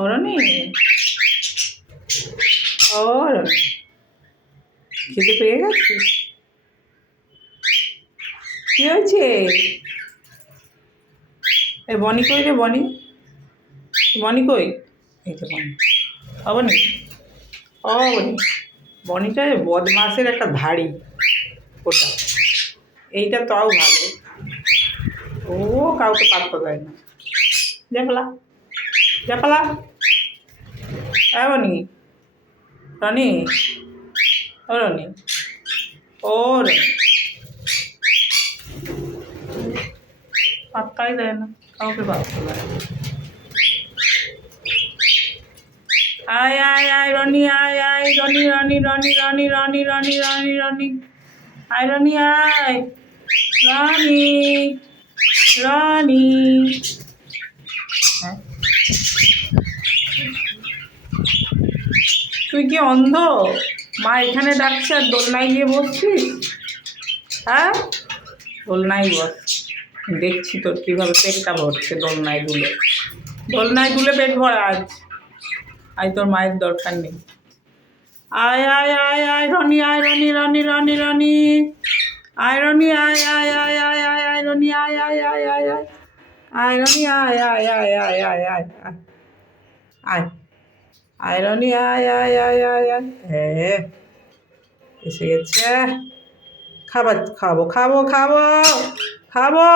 অরণি, অরণি, খিদে পেয়ে গেছে? কি হয়েছে? এ বনি কই রে? বনি, বনি কই? এই তো বনি। অবনি, অবনি, বনিটা বদমাসের একটা ধাড়ি ওটা। এইটা তাও ভালো, ও কাউকে পাত্তা দেয় না। জাপালা, জাপালা, বনি, রনি, ও রনি, ও রনি, পাত্তাই দেয় না, কাউকে পাত্তা দেয় না। আয় আয় আয় রনি, আয় আয় রনি, রনি রনি রনি রনি রনি রনি রনি, আয় রনি, আয় রনি, রনি। হ্যাঁ, তুই কি অন্ধ? মা এখানে ডাকছে আর দোলনায় গিয়ে বসছিস? হ্যাঁ, দোলনায় বস, দেখছি তোর কীভাবে পেটটা ভরছে দোলনায় দুলে। দোলনায় দুলে পেট ভরা আজ, আজ তোর মায়ের দরকার নেই। আয় আয় আয় আয় রনি, আয় রনি, রনি রনি রনি, আয় রনি, আয় আয় আয় আয় আয় আয় রনি, আয় আয় আয় আয় আয়, আয় রনি, আয় আয় আয় আয় আয় আয় আয়, আয় আয় রনি, আয় আয় আয় আয় আয়। হ্যাঁ, এসে গেছে। খাবার খাবো, খাবো, খাবো, খাবো।